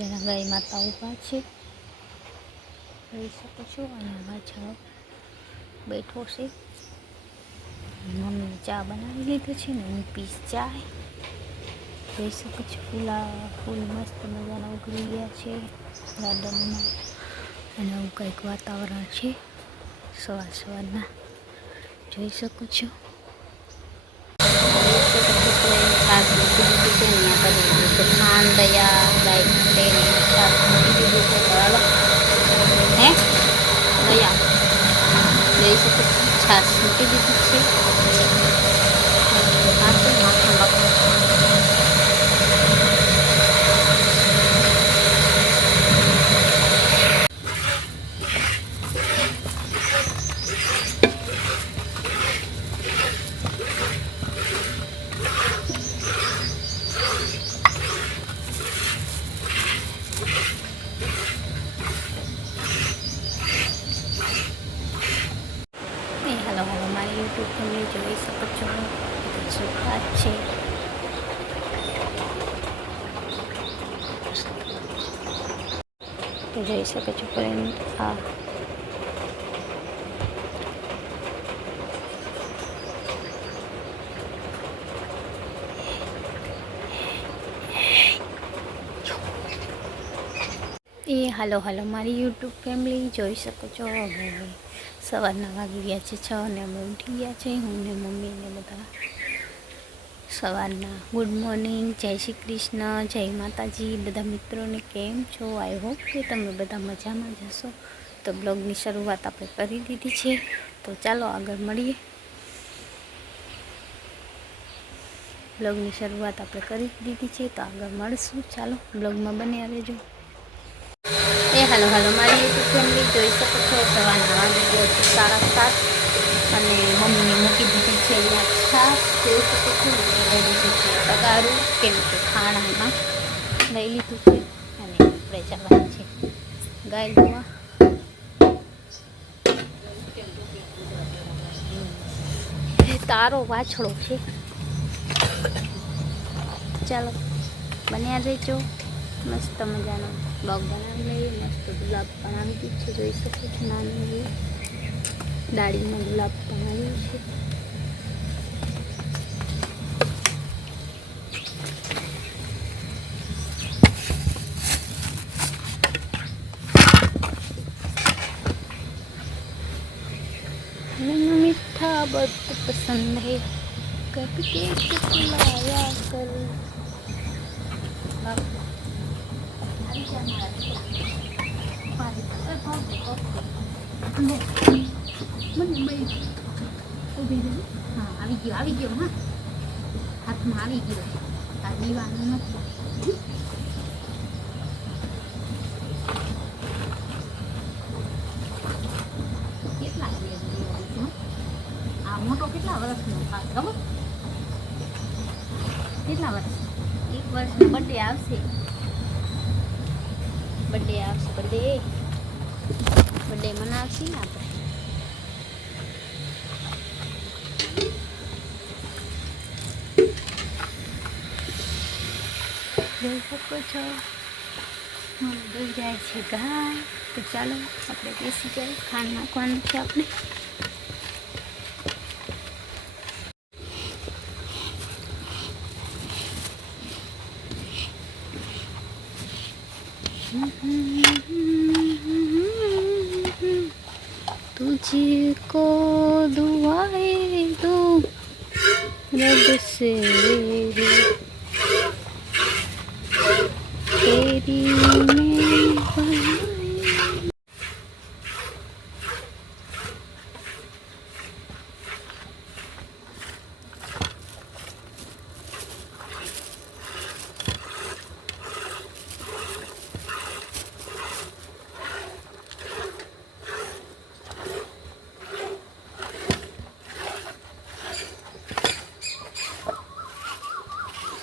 જેના ગાય માતા ઊભા છે, જોઈ શકો છો. અને પાછળ બેઠો છે. મમ્મી ચા બનાવી લીધો છે ને હું પીસ ચાય. જોઈ શકો છો ફૂલ મસ્ત મજાના ઉગડી ગયા છે ગાર્ડનમાં. અને આવું કંઈક વાતાવરણ છે સવારના, જોઈ શકો છો. ખાન દયા ગાય માટે છાસ મૂકી દીધું છે. હે દયા જોઈ શકો છો, છાસ મૂકી દીધું છે. હાલો મારી યુટ્યુબ ફેમિલી જોઈ શકો છો. સુખાત છે. તો જોઈ શકો છો ફ્રેન્ડ, આ હાલો મારી યુટ્યુબ ફેમિલી જોઈ શકો છો. સવારના વાગી ગયા છે 6 અને અમે ઉઠી ગયા છે. હું ને મમ્મી ને બધા સવારના ગુડ મોર્નિંગ, જય શ્રી કૃષ્ણ, જય માતાજી. બધા મિત્રોને કેમ છો? આઈ હોપ કે તમે બધા મજામાં જ હશો. તો બ્લોગની શરૂઆત આપણે કરી દીધી છે, તો ચાલો આગળ મળીએ. બ્લોગની શરૂઆત આપણે કરી દીધી છે, તો આગળ મળશું. ચાલો બ્લોગમાં બન્યા રહેજો. હાલો મારી યુટ્યુબ ફેમિલી જોઈ શકો છો. સવારના વાગી ગયો છે 7:30 અને મમ્મીને મૂકી દીધી છે અહીંયા છાશ. જોઈ શકો છો લઈ લીધું છે તગારું, કેમ કે ખાણામાં લઈ લીધું છે. અને આપણે જવાનું છે ગાય દોવા. તારો વાછડો છે. ચાલો બન્યા રહેજો. મસ્ત મજાનો બ્લોગ બનાવી લઈએ. મસ્ત ગુલાબ પણ આવી ગયું છે, જોઈ શકો છો. નાની ડાળીમાં ગુલાબ પણ આવ્યું છે. મને મીઠા बहुत पसंद है, कभी केक खिलाया कर. આવી ગયો હા, હાથમાં આવી ગયો. આ દીવાનું નથી. કેટલા આ મોટો કેટલા વર્ષનો ખબર? કેટલા વર્ષ? 1 વર્ષનો બર્થડે આવશે. બર્થડે મનાવશી ને આપણે. જોઈ શકો છો દૂધ જાય છે ગાય. તો ચાલો આપણે બેસી જાય. ખાંડ નાખવાનું છે આપણે. तुझको दुआएं दो रब से तेरी में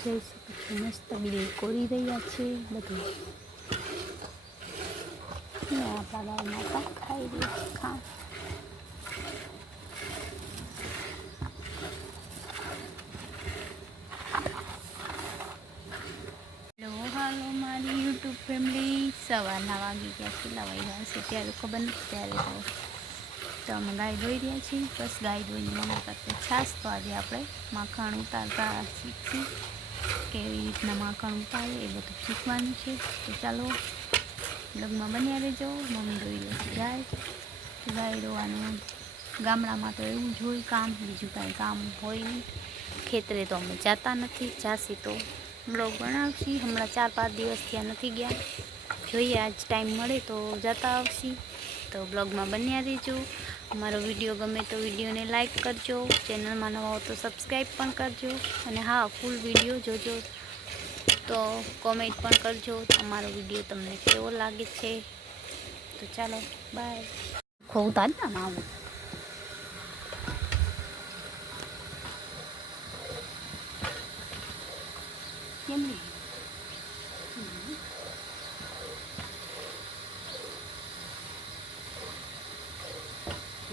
જોઈ શકો છો મસ્ત બિલ કોરી રહ્યા છે બધું. આપણા ગાય માતા ખાઈ રહી છે ખાણ. હાલો મારી યુટ્યુબ ફેમિલી. સવારના વાગી ગયા કેટલા વાગ્યા હશે ત્યારે ખબર નથી. ત્યારે તો અમે ગાય ધોઈ રહ્યા છીએ. બસ ગાય ધોઈને મમ્મી કરતે છાશ. તો આજે આપણે માખણ ઉતારતા શીખી કેવી રીતના માખણ ઉતારે એ બધું શીખવાનું છે. તો ચાલો બ્લોગમાં બન્યા રહેજો. મમ્મી ધોઈ રહેશે ગાય ધોવાનું. ગામડામાં તો એવું જ હોય કામ, બીજું કાંઈ કામ હોય નહીં. ખેતરે તો અમે જતા નથી. જાસી તો બ્લોગ બનાવશી. હમણાં 4-5 દિવસ ત્યાં નથી ગયા. જોઈએ આજ ટાઈમ મળે તો જતા આવશી. તો બ્લોગમાં બન્યા રહેજો. અમારો વિડીયો ગમે તો વિડીયોને લાઈક કરજો. ચેનલમાં નવા હો તો સબસ્ક્રાઈબ પણ કરજો. અને હા, ફૂલ વિડીયો જોજો તો કોમેન્ટ પણ કરજો અમારો વિડીયો તમને કેવો લાગે છે. તો ચાલો બાય. ખોતા જ ના આવું કેમ નહીં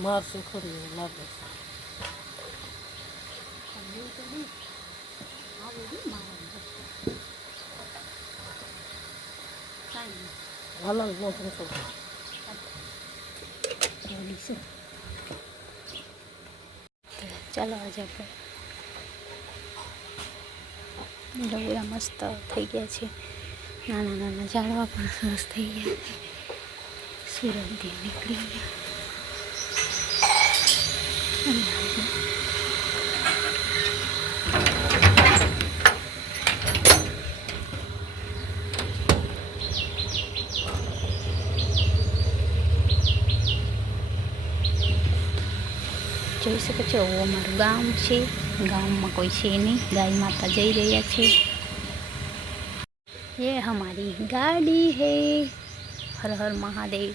મારશે ખરી લાગે હાલ ચાલો આજે આપણે ડબરા મસ્ત થઈ ગયા છે. નાના નાના ઝાડવા પણ સરસ થઈ ગયા છે. સુરતથી નીકળી ગયા. જોઈ શકો છો અમારું ગામ છે. ગામમાં કોઈ છે નહીં. ગાય માતા જઈ રહ્યા છે. ये हमारी गाड़ी है. हर हर महादेव.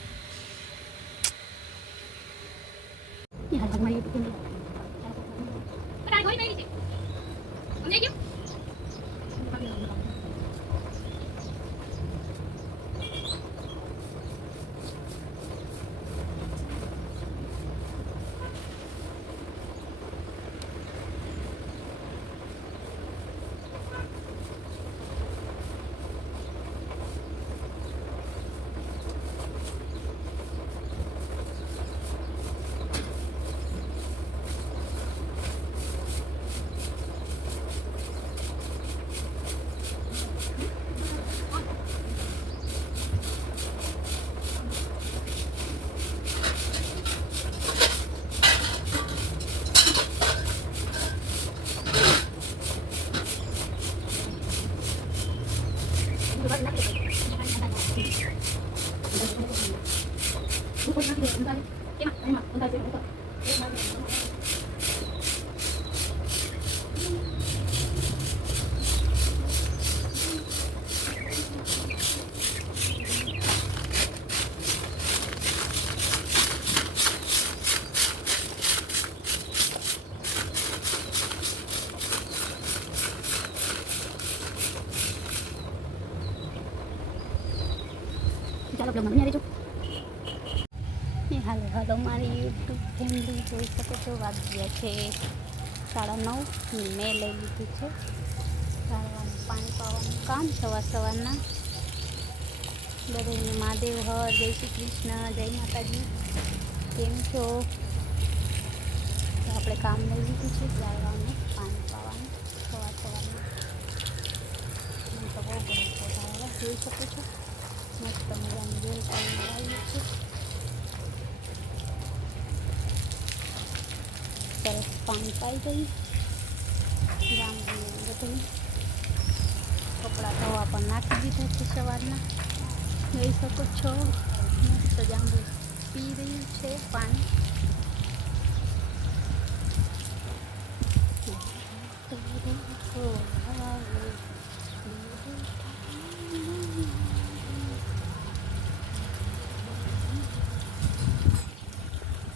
ચાલો બ્લોગમાં બન્યા રહેજો. હાલો મારી યુટ્યુબ ફેમિલી જોઈ શકો છો. વાગ્યા છે 9:30. મેં લઈ લીધું છે ઝાડવાનું પાણી પાવાનું કામ સવારના. બધાને મહાદેવ હર. જય શ્રી કૃષ્ણ. જય માતાજી. કેમ છો? તો આપણે કામ લઈ લીધું છે ઝાડવાનું પાણી પાવાનું સવારના. તો બહુ ગરમ પોતા જોઈ શકો છો. મસ્ત મજાની વેલ પાણી આવ્યું છે. સરસ પાણી પાઈ ગયું. જાંબુ બધું કપડાં ધોવા પણ નાખી દીધા છે સવારના. જોઈ શકો છો મસ્ત જાંબુ પી રહ્યું છે પાણી.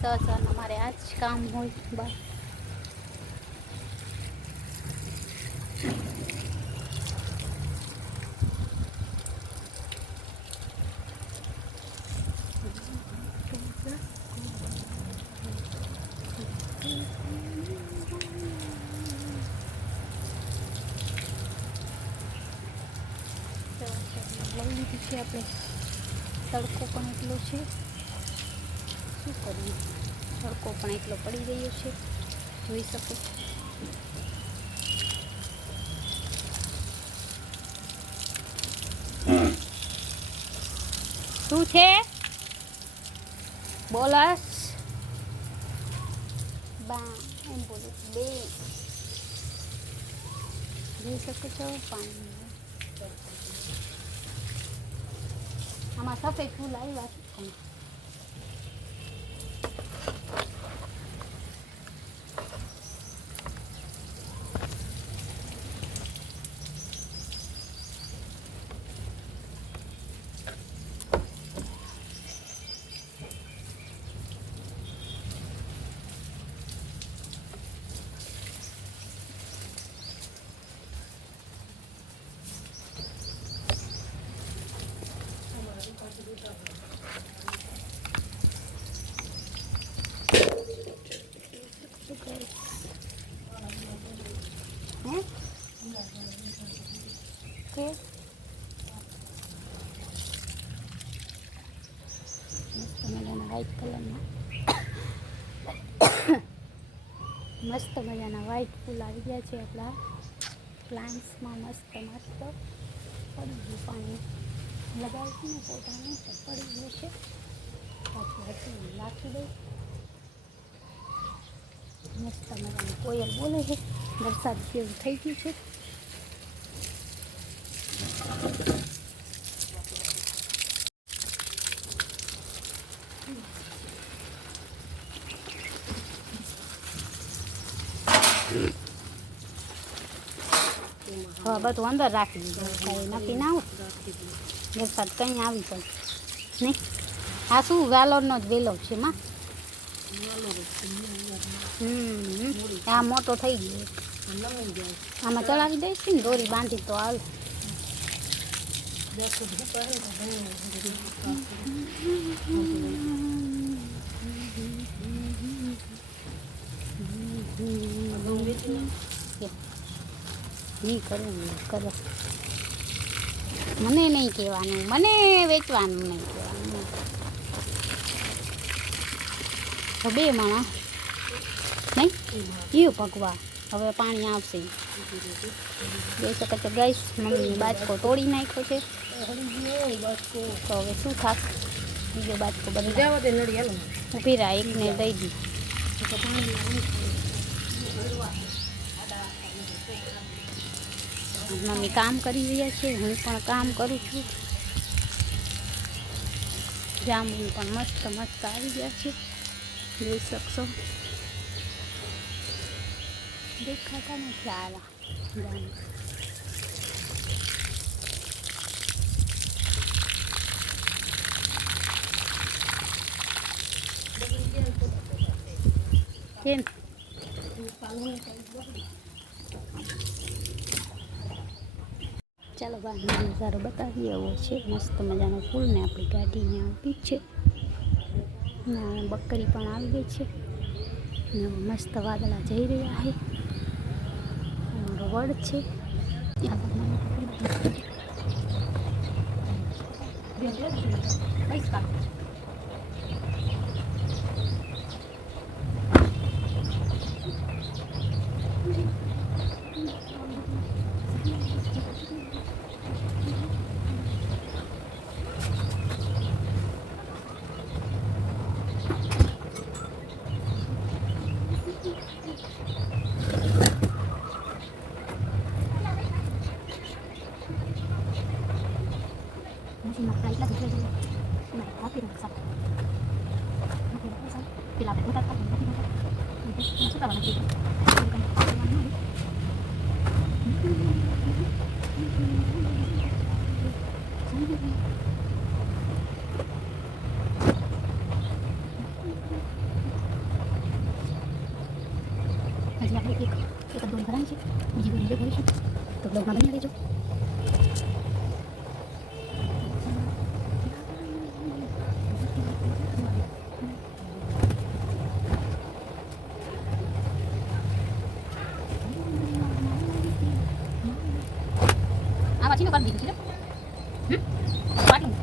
સવારના અમારે આ જ કામ હોય. બસ આપણે તડકો પણ એટલો છે, શું કરવું, તડકો પણ એટલો પડી રહ્યો છે, જોઈ શકો. શું છે બોલસ બા એમ બોલું બે જોઈ શકો છો. પાણી આમાં સફેદ ફૂલ આવ્યા છે. હે મસ્ત મજાના વ્હાઈટ ફૂલ આવી ગયા છે આપણા પ્લાન્ટ્સમાં. મસ્ત મસ્ત પડી ગયું પાણી લગાવીશું ને પોતાનું તો પડી ગયું છે. પાછું હજી નાખી દઈ. મસ્ત મજાનું કોયલ બોલે છે. વરસાદ જેવું થઈ ગયું છે. હા બધું અંદર રાખી દીધું, કંઈ નક્કી ના હોય. વરસાદ કંઈ આવી જાય નહીં. આ શું વાલોરનો જ વેલો છે માં. આ મોટો થઈ ગયો. આમાં ચડાવી દઈશ ને દોરી બાંધી તો હાલ. નહીં કરવું કરો, મને નહીં કહેવાનું, મને વેચવાનું નહીં કહેવાનું. તો બે માણસ નહીં એ ભગવા હવે પાણી આવશે. જોઈ શકો છો ગાઈસ, મમ્મીની બાજકો તોડી નાખ્યો છે. તો હવે શું થશે? બીજો બાજકો બધી ઊભી રહ્યા, એકને દઈ દી. મમ્મી કામ કરી રહ્યા છે, હું પણ કામ કરું છું. જામુન પણ મસ્ત મસ્ત આવી ગયા છે, જોઈ શકશો. દેખાતા નથી આલા જામુન. કેમ ચાલો બહાર નજારો બતાવીએ. એવો છે મસ્ત મજાનો ફૂલ ને આપણી ગાડીને આવી છે ને બકરી પણ આવી ગઈ છે ને મસ્ત વાદળા જઈ રહ્યા છે. અમારો વડ છે. હજી આપણે એક ડોલ ભરાય છે, બીજી કોઈ રીઝો કરીશું તો બ્લોગમાં બની રહેજો. આ પાછી કરી દીધું છે પાટલું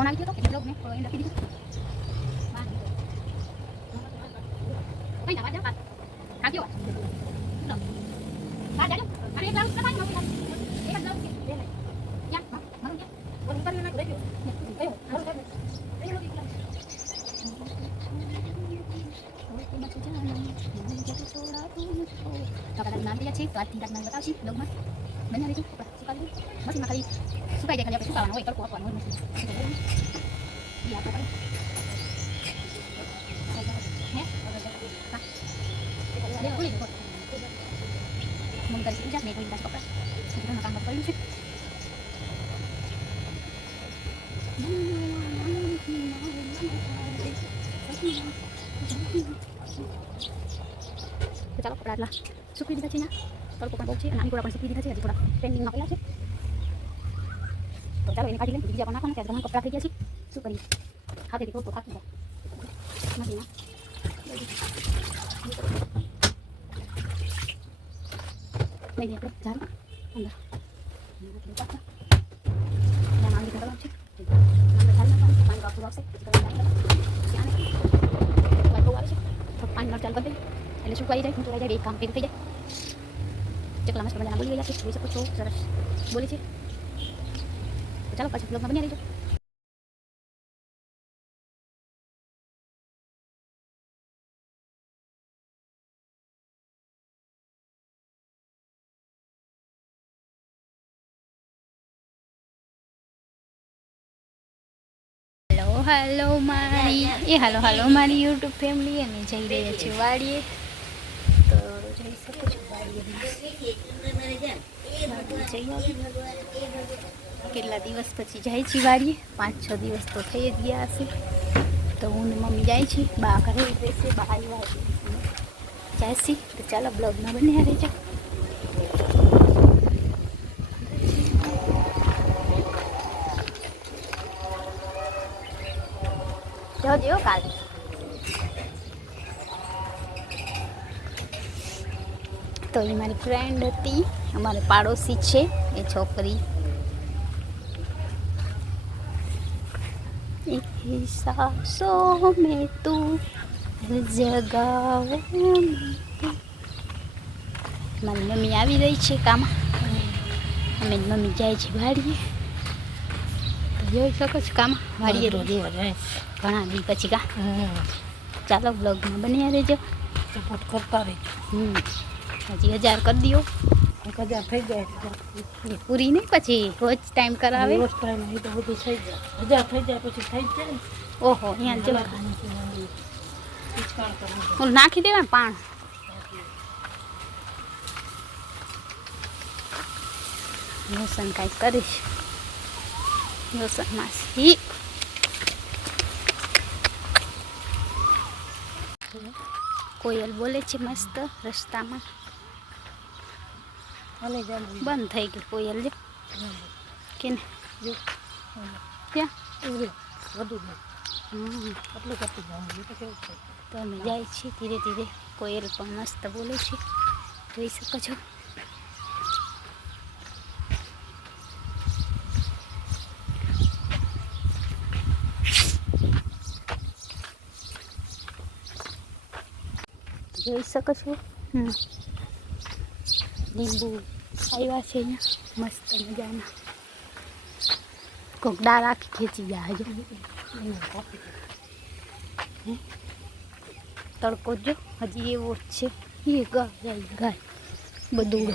ફોન આવી ગયો તો એટલે બ્લોગ મેં થોડો એન્ડ આપી દીધો. કઈ ના વાજા કાક્યો આ જાજો અને એક બ્લાઉઝ કરાય નોકી એક બ્લાઉઝ કે લે લે યા મારું કે ઓર ઉપર ના દે કયો મારું કર નામ દિયા છે તો આજથી રાત નામ બતાવશી બ્લોગમાં બની આવી છે સુકા દીધું મશીનમાં ખાલી સુકાઈ જાય ખાલી આપણે સુકાવવાનું હોય તડકો આપવાનો હોય મશીન એ આપણે હે ખુલી ગયો મન કરી પૂજા મેં કોઈ દાસ કપડા સુધીનું કામ કર્યું છે તો ચાલો કપડા આટલા સૂકવી દીધા છે અહીંયા તડકો પણ બહુ છે નાની ગોળા પણ સૂકવી દીધા છે હજી થોડા પેન્ડિંગમાં પડ્યા છે તો ચાલો એને કાઢી લઈને બીજા પણ નાખવાનું ત્યાં ઘણા કપડા થઈ ગયા છે શું કરીએ હાથેથી તો થાકી જાય મશીનમાં લઈ લઈએ આપણે ઝાડું અંદર ત્યાં આંગળી કરવા છે અંદર ઝાડ નાખવાનું પાણી વાપરું આવશે ત્યાં બહુ આવે છે તો પાણી નળ ચાલુ કરી દે એટલે સુકાઈ જાય ધોવાઈ જાય બે કામ ભેગું થઈ જાય ચકલા મસ્ત મજાના બોલી રહ્યા છે જોઈ શકો છો સરસ બોલે છે તો ચાલો પાછું બ્લોગમાં બની રહીજો હેલો મારી યુટ્યુબ ફેમિલી અમે જઈ રહ્યા છીએ વાડીએ તો જઈ શકો છો વાડીએ કેટલા દિવસ પછી જાય છે વાડીએ 5-6 દિવસ તો થઈ જ ગયા હશે તો હું ને મમ્મી જાય છે બા ઘરે રહેશે બા આવ્યા જાય છે તો ચાલો બ્લોગમાં બન્યા રહેજો જોજો કાલ તો એ મારી ફ્રેન્ડ હતી અમારે પાડોશી છે એ છોકરી સાસો મેં તું જગાવે મારી મમ્મી આવી રહી છે કામ અમે મમ્મી જાય છે વાડીએ તો જોઈ શકો છો કામ વાડીએ ઘણા દી પછી કા ચાલો બ્લોગમાં બન્યા રહેજો સપોર્ટ કરતા રહેજો હજી 1000 કરી દો 1000 થઈ જાય પૂરી નહીં પછી રોજ ટાઈમ કરાવે રોજ ટાઈમ એ તો બધું થઈ જાય 1000 થઈ જાય પછી થઈ જ જાય ને ઓહો અહીંયા જો હું નાખી દેવા પાણ લોસન કાંઈ કરીશ લોસનમાં સી કોયલ બોલે છે મસ્ત રસ્તામાં બંધ થઈ ગઈ કોયલ જો કે ને જો ક્યાં વધુ એટલું કરતું જવાનું તો કેવું થાય તો અમે જાય છીએ ધીરે ધીરે કોયલ પણ મસ્ત બોલે છે જોઈ શકો છો જોઈ શકો છો લીંબુ આવ્યા છે અહીંયા મસ્ત મજાના કોક ડાળ આખી ખેંચી જાય છે તડકો જો હજી એવો જ છે એ ગાય બધું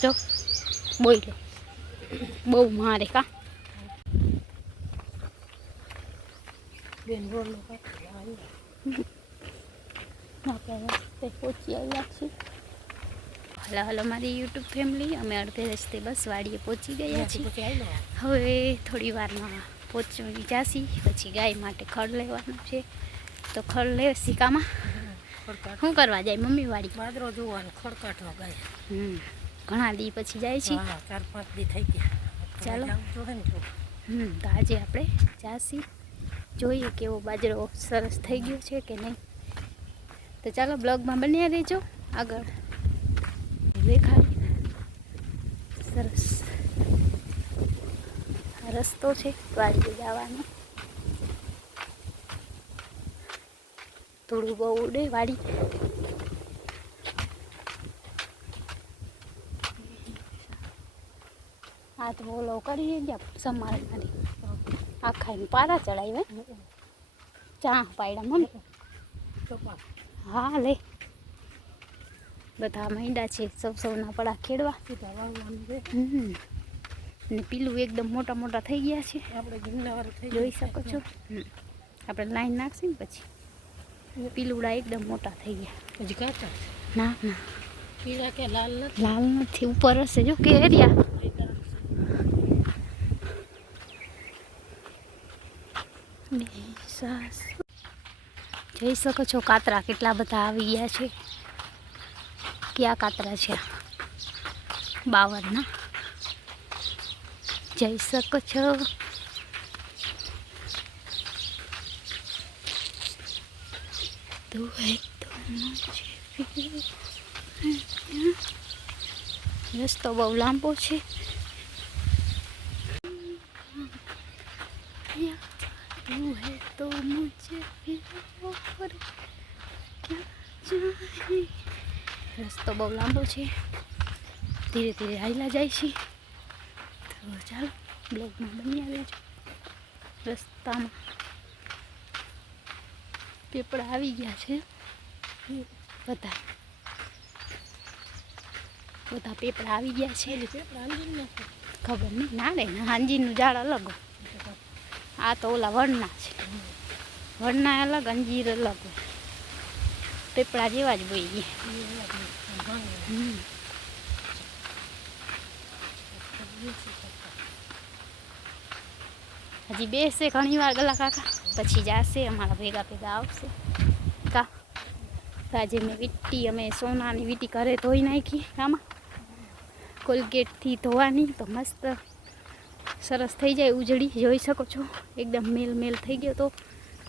જો બોલો બહુ મારે કા પહોંચી આવ્યા છીએ હલો મારી યુટ્યુબ ફેમિલી અમે અડધે રસ્તે બસ વાડીએ પહોંચી ગયા છીએ હવે થોડી વારમાં પહોંચી જાશી પછી ગાય માટે ખડ લેવાનું છે તો ખડ લેશી કામાં શું કરવા જાય મમ્મી વાડી બાદરો જોવાનું ખડકાટવા ગાય ઘણા દી પછી જાય છે 4-5 દી થઈ ગયા ચાલો તો આજે આપણે જાશી જોઈએ કેવો બાજરો સરસ થઈ ગયો છે કે નહીં તો ચાલો બ્લોગમાં બન્યા રહેજો. આગળ દેખાડી સરસ રસ્તો છે વાડી જવાનો. થોડું બહુ ઉડે વાડી. આ તો ઓલો કરીએ ગયા સમારે મારી આખાઈને પારા ચડાવ્યા ચા પાયડા મને. હા લે બધા માંડ્યા છે સૌના પડા ખેડવા. ને પીલું એકદમ મોટા મોટા થઈ ગયા છે. આપણે જોઈ શકો છો. આપણે લાઈન નાખશું ને પછી પીલુડા એકદમ મોટા થઈ ગયા. હજી કાચા ના ના પીળા કે લાલ નથી. લાલ નથી ઉપર હશે જો કેરિયા. જોઈ શકો છો કાતરા કેટલા બધા આવી ગયા છે. ક્યાં કાતરા છે? 52 ના. જોઈ શકો છો. રસ્તો બહુ લાંબો છે. तू है तो मुझे फिर क्या चाहिए. રસ્તો બહુ લાંબો છે. ધીરે ધીરે હાલ્યા જાય છે. તો ચાલો બ્લોગમાં બની આવે છે. રસ્તામાં પેપડા આવી ગયા છે. બધા પેપડા આવી ગયા છે. ખબર નહીં ના રે હાંજીનું ઝાડ અલગ. આ તો ઓલા વડના છે. વડના અલગ અંજીર અલગ. પેપડા જેવા જ બોઈ ગયા. હજી બેસે ઘણી વાર ગલા કાકા પછી જશે અમારા ભેગા આવશે. કા આજે મેં વીટી અમે સોનાની વીટી ઘરે ધોઈ નાખી. આમાં કોલગેટથી ધોવાની તો મસ્ત સરસ થઈ જાય ઉજળી. જોઈ શકો છો એકદમ મેલ થઈ ગયો. તો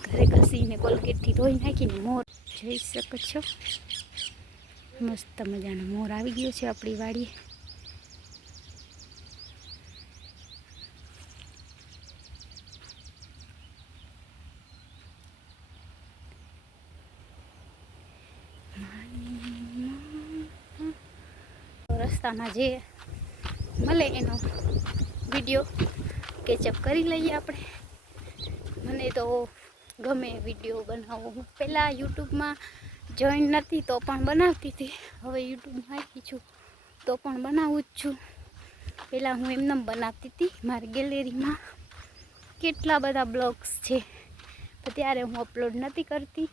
ઘરે ઘસીને કોલગેટથી ધોઈ નાખીને મોર જોઈ શકો છો. મસ્ત મજાનો મોર આવી ગયો છે આપણી વાડીએ. રસ્તામાં જે મળે એનો વિડીયો કેચઅપ કરી લઈએ આપણે. મને તો ગમે વિડીયો બનાવવો. હું પહેલાં યુટ્યુબમાં જોઈન નથી તો પણ બનાવતી હતી. હવે યુટ્યુબમાં આવી છું તો પણ બનાવું જ છું. પહેલાં હું એમને બનાવતી હતી. મારી ગેલેરીમાં કેટલા બધા બ્લોગ્સ છે. પણ ત્યારે હું અપલોડ નથી કરતી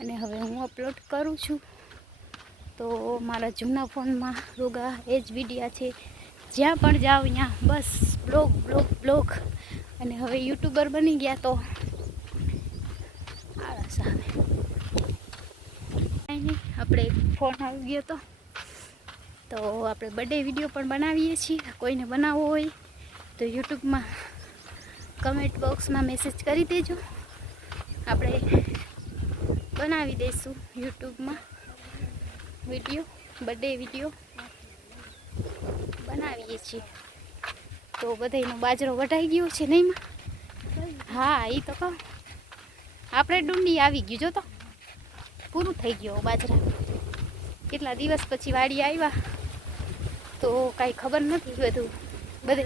અને હવે હું અપલોડ કરું છું. તો મારા જૂના ફોનમાં રોગા એ જ વિડીયા છે. જ્યાં પણ જાઓ ત્યાં બસ બ્લોગ. અને હવે યુટ્યુબર બની ગયા તો આળસ આવે. આપણે ફોન આવી ગયો તો આપણે બર્થડે વિડીયો પણ બનાવીએ છીએ. કોઈને બનાવવો હોય તો યુટ્યુબમાં કમેન્ટ બોક્સમાં મેસેજ કરી દેજો. આપણે બનાવી દઈશું યુટ્યુબમાં બર્થડે વિડીયો બનાવીએ છીએ. તો બધાનો બાજરો વઢાઈ ગયો છે નહીં? હા એ તો કહું. આપણે ડુંડી આવી ગયું જો તો પૂરું થઈ ગયું બાજરા. કેટલા દિવસ પછી વાડી આવ્યા તો કાંઈ ખબર નથી. બધે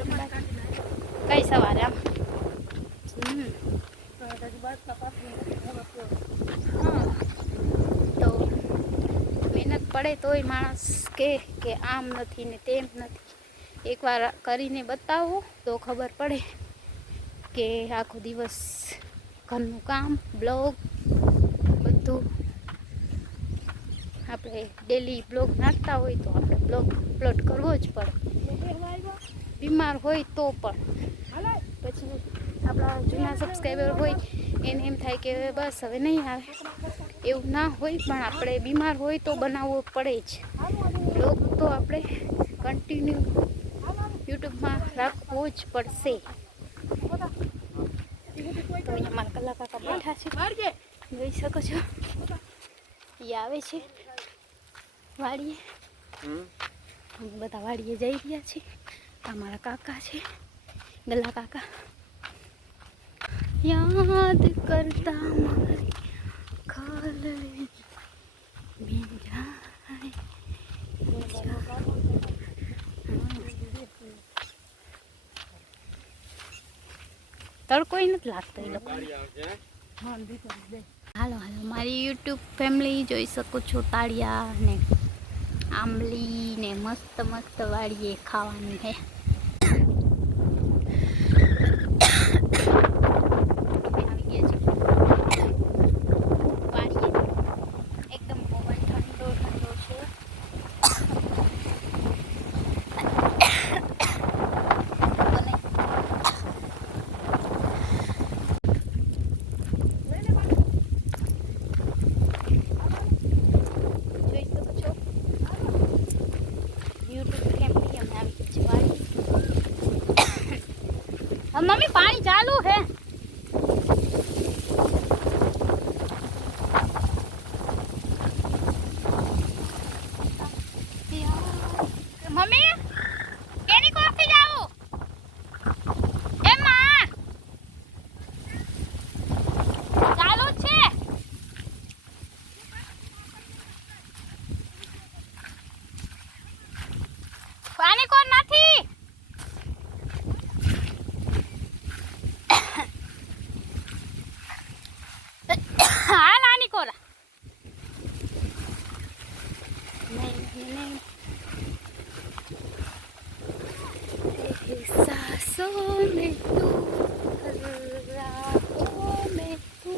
કઈ સવારે આમ તો મહેનત પડે તોય માણસ કે આમ નથી ને તેમ નથી. એકવાર કરીને બતાવો તો ખબર પડે કે આખો દિવસ ઘરનું કામ બ્લોગ બધું આપણે ડેલી બ્લોગ નાખતા હોય તો આપણે બ્લોગ અપલોડ કરવો જ પડે. બીમાર હોય તો પણ પછી આપણા જૂના સબસ્ક્રાઈબર હોય એને એમ થાય કે બસ હવે નહીં આવે. એવું ના હોય પણ આપણે બીમાર હોય તો બનાવવો પડે જ. બ્લોગ તો આપણે કન્ટિન્યુ યુટ્યુબમાં રાખવો જ પડશે. તો અહીંયા મારા કલા કાકા બેઠા છે જોઈ શકો છો. એ આવે છે વાડીએ, બધા વાડીએ જઈ રહ્યા છે. અમારા કાકા છે, ગલા કાકા. યાદ કરતા મારી ખાલડી બિંજાય. તડકોય નથી લાગતો એ લોકો. હાલો હાલો મારી યુટ્યુબ ફેમિલી જોઈ શકો છો. તાળિયા ને આંબલી ને મસ્ત મસ્ત વાડીએ ખાવાનું છે. એકદમ પવન ઠંડો ઠંડો છે. मम्मी पानी चालू है. मम्मी केनी कॉफी जाओ एमा चालू छे. पानी कोण નથી. हाल आनी कोरा सांसों में तू राहों में तू.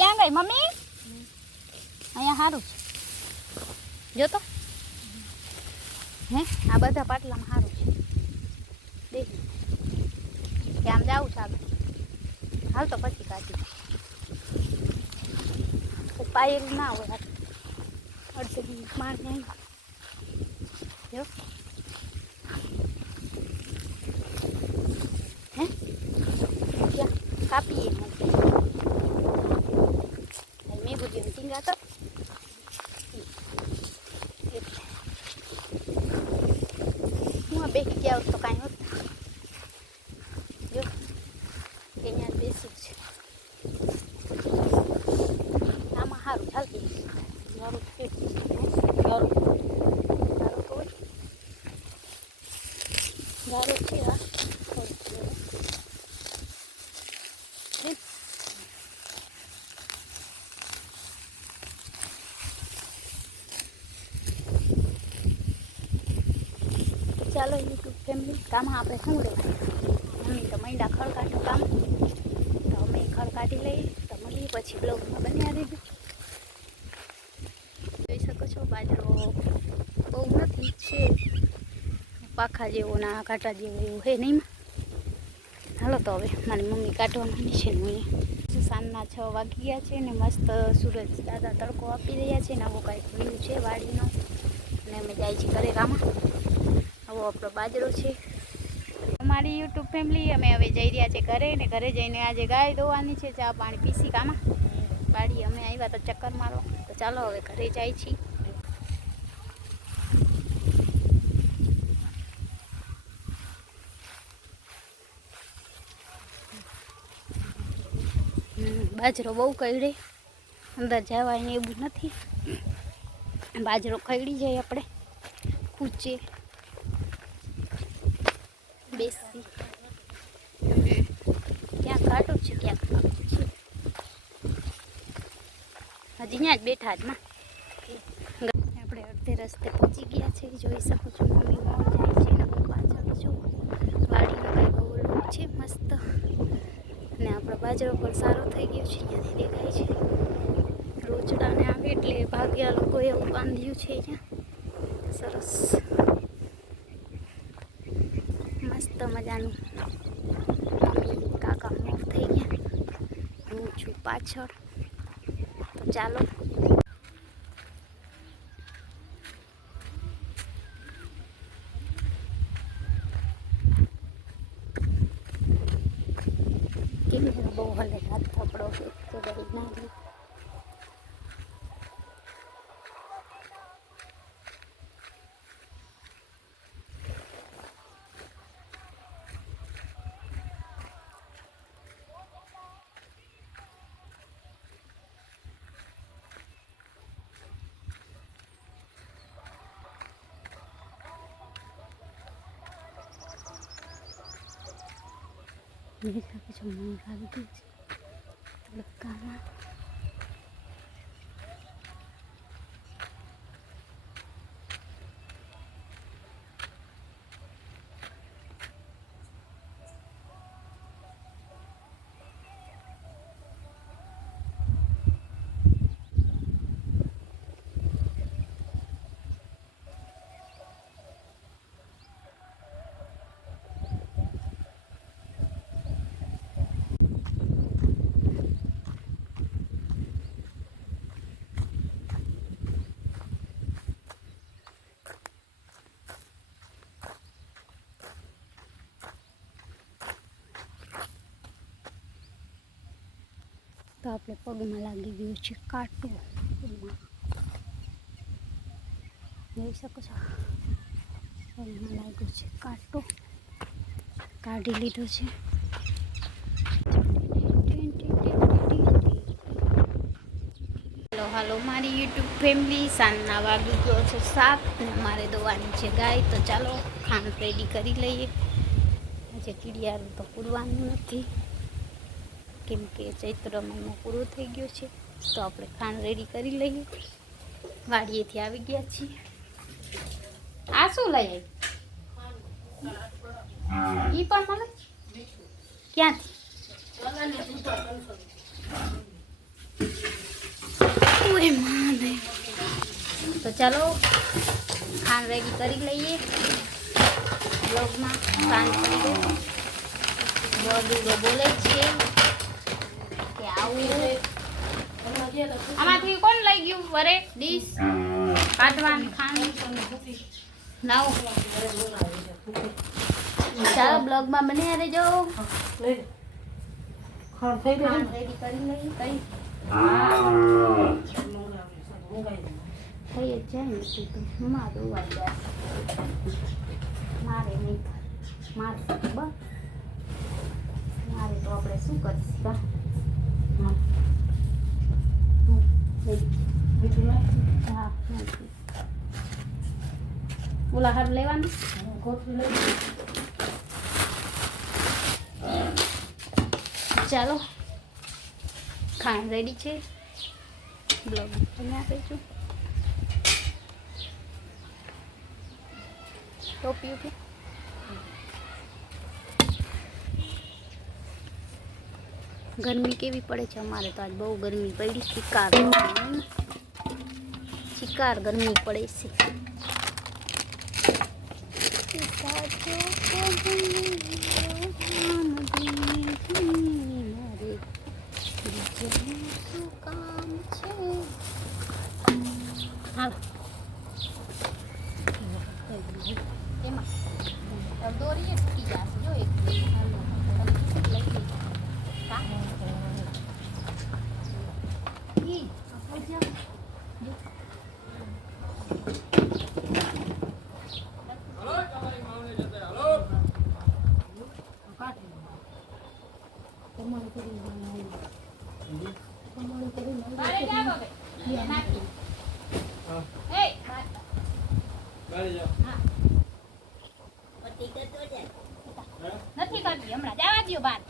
ક્યાં ગઈ મમ્મી? અહીંયા સારું છે જો તો. હે આ બધા પાટલામાં સારું છે. દેખ કે આમ જાવું છે આગળ. હાલ તો પછી કાઢી પાયેલ ના હોય. અડધી માર નહીં જો. હે ક્યાં કાપીએ મેં બુદ્ધિ ટીંગા તો હું બેસી જાઉં તો કાંઈ હોત. જો અહીંયા બેસું છે આમાં સારું ચાલતી મારું છે. ગારું તો ગારું છે. હા ચાલો યુટ્યુબ ફેમિલી કામ આપણે શું લેવાનું. મમ્મી તો મૈડા ખડ કાઢું કામ તો અમે ખડ કાઢી લઈએ તો મળીએ પછી બ્લોગમાં બન્યા રહેજો. જોઈ શકો છો બાજરો બહુ નથી છે. પાખા જેવો ના કાંટા જેવો એવું હે નહીં. હાલો તો હવે મારી મમ્મી કાઢવાની છે ને હું સાંજના 6 વાગી ગયા છે ને મસ્ત સૂરજ દાદા તડકો આપી રહ્યા છે ને આવો કાંઈક વ્યૂ છે વાડીનો. અને અમે જાય છીએ ઘરે કામમાં. આવો આપણો બાજરો છે. અમારી યુટ્યુબ ફેમિલી અમે હવે જઈ રહ્યા છીએ ઘરે ને ઘરે જઈને આજે ગાય દોવાની છે. ચા પાણી પીસી કામાં વાડી અમે આવ્યા તો ચક્કર મારો. તો ચાલો હવે ઘરે જાય છીએ. બાજરો બહુ કઈડે અંદર જવાય એવું નથી. બાજરો ખઈડી જાય આપણે કૂચે બેસી. ક્યાંક કાઢું છે ક્યાંક કાઢું છે. હજી ત્યાં જ બેઠા જ માં આપણે તે રસ્તે પહોંચી ગયા છે. જોઈ શકો છો મમ્મી મોર જાય છે ને હું પાછળ છું. વાડીનો કંઈક ઓલો છે મસ્ત. અને આપણો બાજરો પણ સારો થઈ ગયો છે. ત્યાંથી દેખાય છે. રોજડાને આવે એટલે ભાગ્યા લોકો એવું બાંધ્યું છે અહીંયા. સરસ મસ્ત મજાનું. મમ્મી કાકા મોર થઈ ગયા. હું છું પાછળ. તો ચાલો કેમ બહુ હલે હાથ થપડો તો બધી ના લે. જોઈ શકો છો મોર આવી ગયું છે તડકામાં. તો આપણે પગમાં લાગી ગયું છે કાંટો. જોઈ શકો છો પગમાં લાગ્યો છે કાંટો. કાઢી લીધો છે. હાલો મારી યુટ્યુબ ફેમિલી. સાંજના વાગી ગયો છે 7 ને મારે દોવાની છે ગાય. તો ચાલો ખાંડ રેડી કરી લઈએ. આજે કીડિયારું તો પૂરવાનું નથી કેમ કે ચૈત્ર મહિનો પૂરો થઈ ગયો છે. તો આપણે ખાંડ રેડી કરી લઈએ. વાડીએથી આવી ગયા છીએ. આ શું લઈ આવી? ઈ પણ મળે ક્યાંથી? તો ચાલો ખાંડ રેડી કરી લઈએ. બ્લોગમાં સાંજ પડી ગઈ. બડુડો બોલે છે કે આવું. આમાંથી કોણ લઈ ગયું વરે ડીશ કાઢવાની ખાંડ? લાવો ચાલો બ્લોગમાં બન્યા રહેજો. ખાંડ રેડી કરી લઈએ. કઈ થઈ જ જાય ને તું મારું વાગ્યા મારે નહીં મારશે બસ. મારે તો આપણે શું કરીશું? હા નથી ઓલા હાર લેવાનું. ચાલો ખાંડ રેડી છે. બ્લોગ બન્યા રહીશું. ટોપી ઉઠી ગરમી કેવી પડે છે અમારે તો આજ બહુ ગરમી પડી. ચિકાર ગરમી પડે છે. એમાં દોરીએ તૂટી જશે જો એક લઈ નથી કરવી હમણાં જવા દો બાર.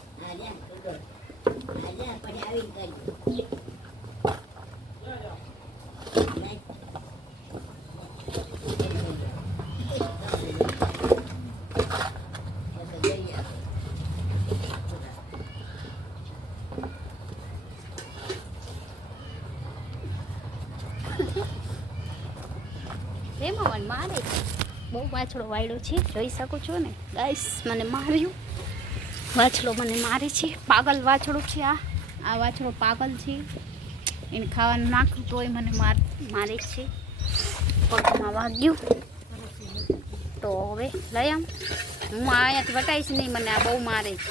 બહુ વાછડો વાળ્યો છે, જોઈ શકો છો ને ગાઈસ. મને માર્યું, વાછડો મને મારે છે. પાગલ વાછડો છે આ વાછડો પાગલ છે. એને ખાવાનું નાખ્યું તોય મને મારે છે. પગમાં વાગ્યું તો હવે લઈ આમ. હું અહીંયાથી વટાઈશ નહીં, મને આ બહુ મારે છે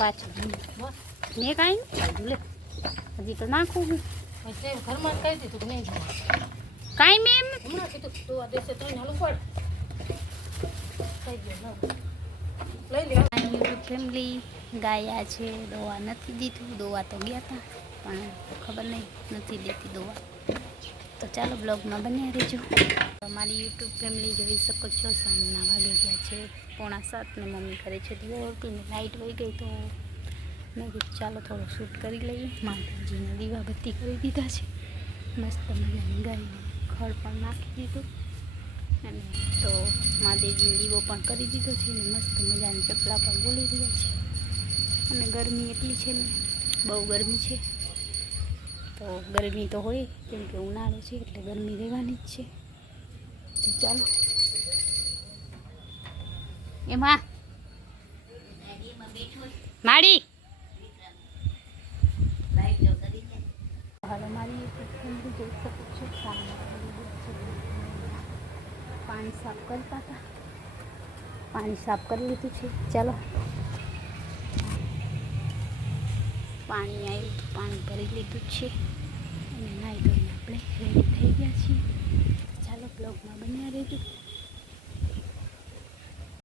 વાછડો. મેં કાંઈ નહીં ખાધું, લે હજી તો નાખું હું. ઘરમાં કહી દીધું કે નહીં કાંઈ મેં એમ હમણાં કીધું દોવા દેશે તો હાલું પડ થઈ ગયો લઈ લે. યુટ્યુબ ફેમિલી ગાય આ છે, દવા નથી દીધું. દવા તો ગયા હતા પણ ખબર નહીં નથી દેતી દવા. તો ચાલો બ્લોગમાં બન્યા રહેજો. અમારી યુટ્યુબ ફેમિલી જોઈ શકો છો, સાંજના વાગે ગયા છે 6:45 ને મમ્મી કરે છે દીવાબત્તી. લાઇટ વહી ગઈ તો મેં કીધું ચાલો થોડો શૂટ કરી લઈએ. માતાજીને દીવાબત્તી કરી દીધા છે. મસ્ત મજાની ગાયને ખડ પણ નાખી દીધું અને તો મહાદેવજીનો દીવો પણ કરી દીધો છે ને મસ્ત મજાની ચકલા પણ બોલી રહ્યા છે. અને ગરમી એટલી છે ને, બહુ ગરમી છે. તો ગરમી તો હોય કેમ કે ઉનાળો છે એટલે ગરમી રહેવાની જ છે. તો ચાલો એમાં માડી હાલો મારી જોઈ શકો છો. પાણી સાફ કરતા હતા, પાણી સાફ કરી લીધું છે. ચાલો પાણી આવ્યું તો પાણી ભરી લીધું છે અને નાહી ધોઈને આપણે રેડી થઈ ગયા છીએ. ચાલો બ્લોગમાં બન્યા રહેજો.